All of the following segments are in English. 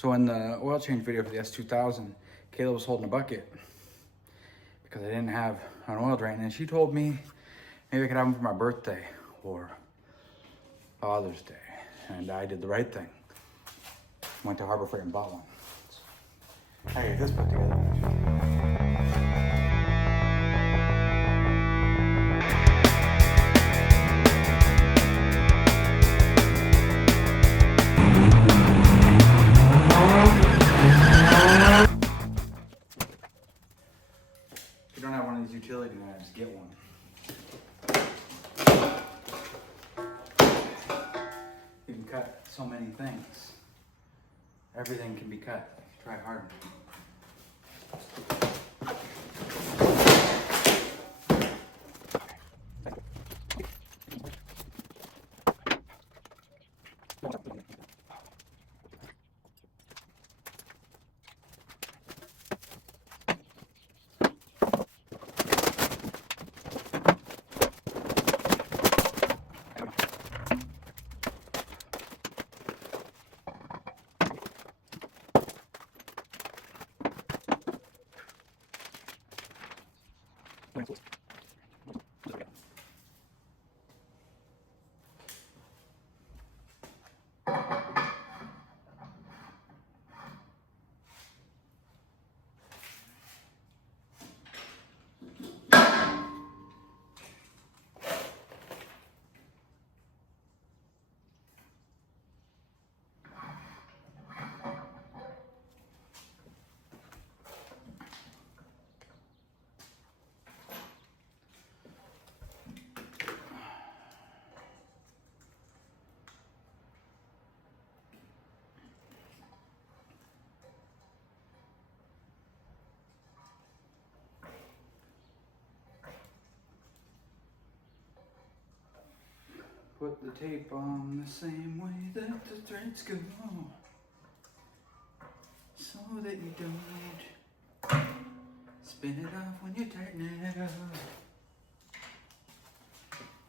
So in the oil change video for the S2000, Kayla was holding a bucket because I didn't have an oil drain, and she told me maybe I could have them for my birthday or Father's Day, and I did the right thing. Went to Harbor Freight and bought one. I get this put together. If you don't have one of these utility knives, get one. You can cut so many things. Everything can be cut if you try hard. Put the tape on the same way that the threads go, so that you don't spin it off when you tighten it up.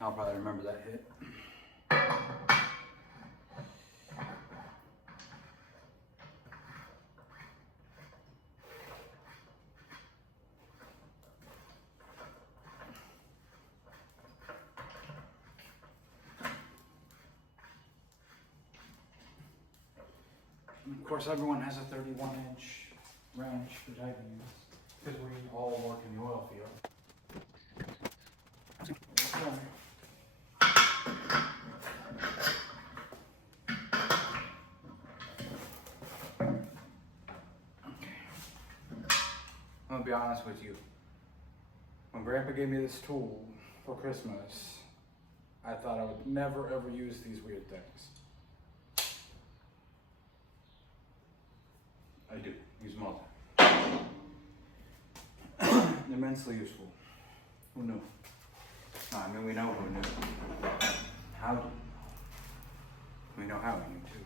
I'll probably remember that hit. Of course, everyone has a 31-inch wrench, which I can use, because we all work in the oil field. I'm gonna be honest with you. When Grandpa gave me this tool for Christmas, I thought I would never ever use these weird things. I do use them all the time. Immensely useful. Who knew? No, I mean, we know who knew. How do we know? We know how we knew too,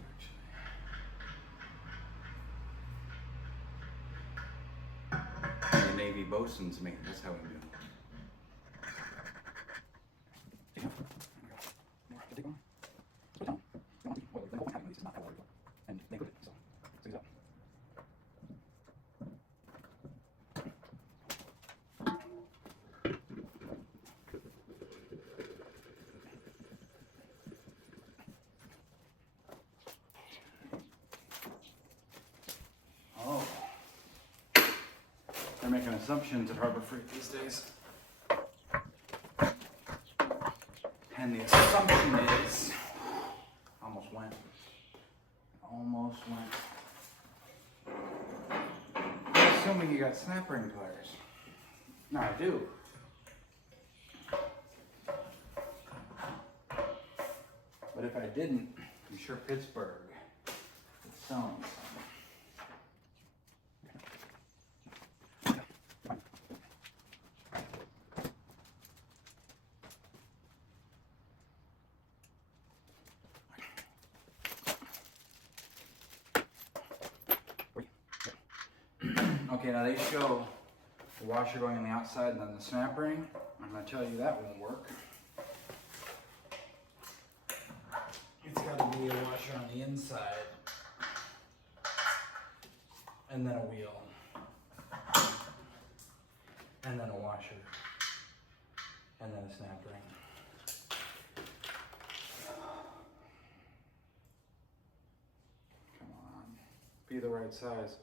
actually. The Navy bosun's mate, that's how we knew. They're making assumptions at Harbor Freight these days. And the assumption is, almost went. Assuming you got snap ring pliers. No, I do. But if I didn't, I'm sure Pittsburgh would sell me some. Okay, now they show the washer going on the outside and then the snap ring. I'm going to tell you that won't work. It's got to be a washer on the inside and then a wheel, and then a washer, and then a snap ring. Come on, be the right size.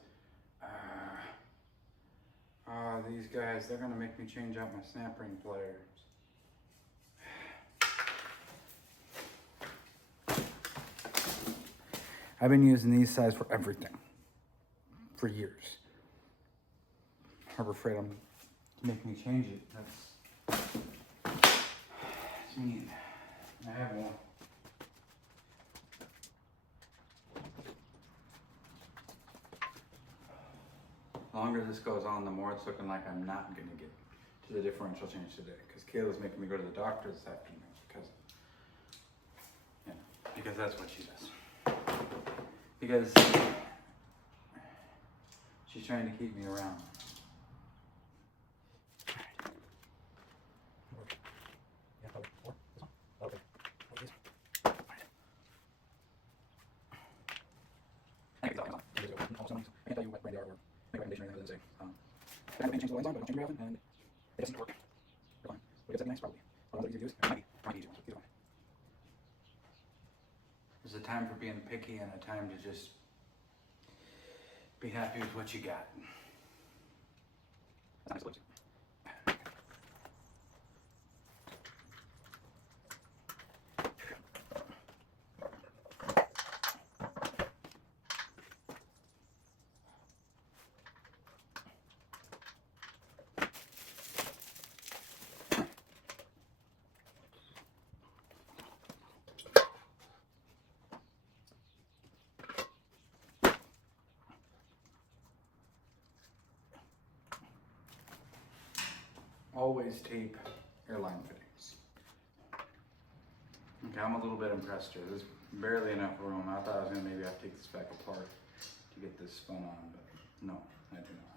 These guys, they're gonna make me change out my snap ring pliers. I've been using these size for everything, for years. I'm afraid I'm making me change it. That's mean. I have one. The longer this goes on, the more it's looking like I'm not gonna get to the differential change today, because Kayla's making me go to the doctor this afternoon because that's what she does. Because she's trying to keep me around. There's a time for being picky and a time to just be happy with what you got. Always tape airline fittings. Okay, I'm a little bit impressed here. There's barely enough room. I thought I was gonna maybe have to take this back apart to get this spun on, but no, I do not.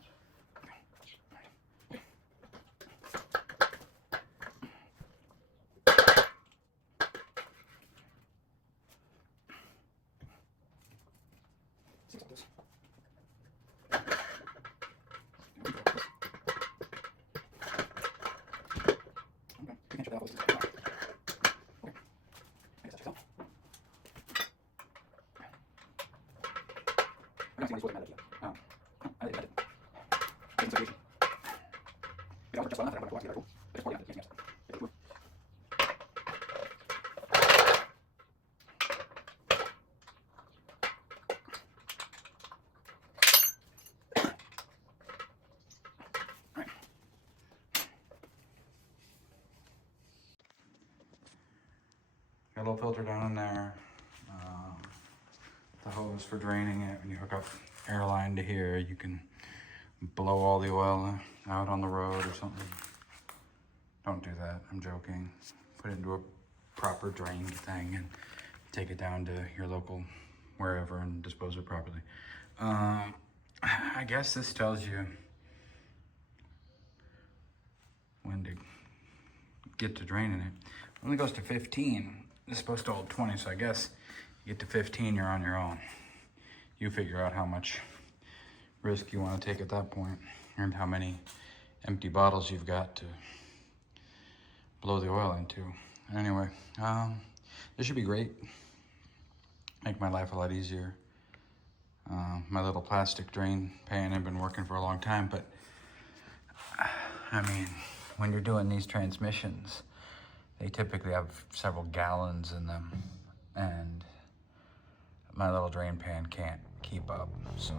Got a little filter down in there. The hose for draining it. When you hook up airline to here, you can blow all the oil out on the road or something. Don't do that, I'm joking. Put it into a proper drain thing and take it down to your local wherever and dispose of it properly. I guess this tells you when to get to draining it. It only goes to 15. It's supposed to hold 20, so I guess you get to 15, you're on your own. You figure out how much risk you want to take at that point and how many empty bottles you've got to blow the oil into. Anyway, this should be great. Make my life a lot easier. My little plastic drain pan had been working for a long time, but I mean, when you're doing these transmissions, they typically have several gallons in them, and my little drain pan can't keep up, so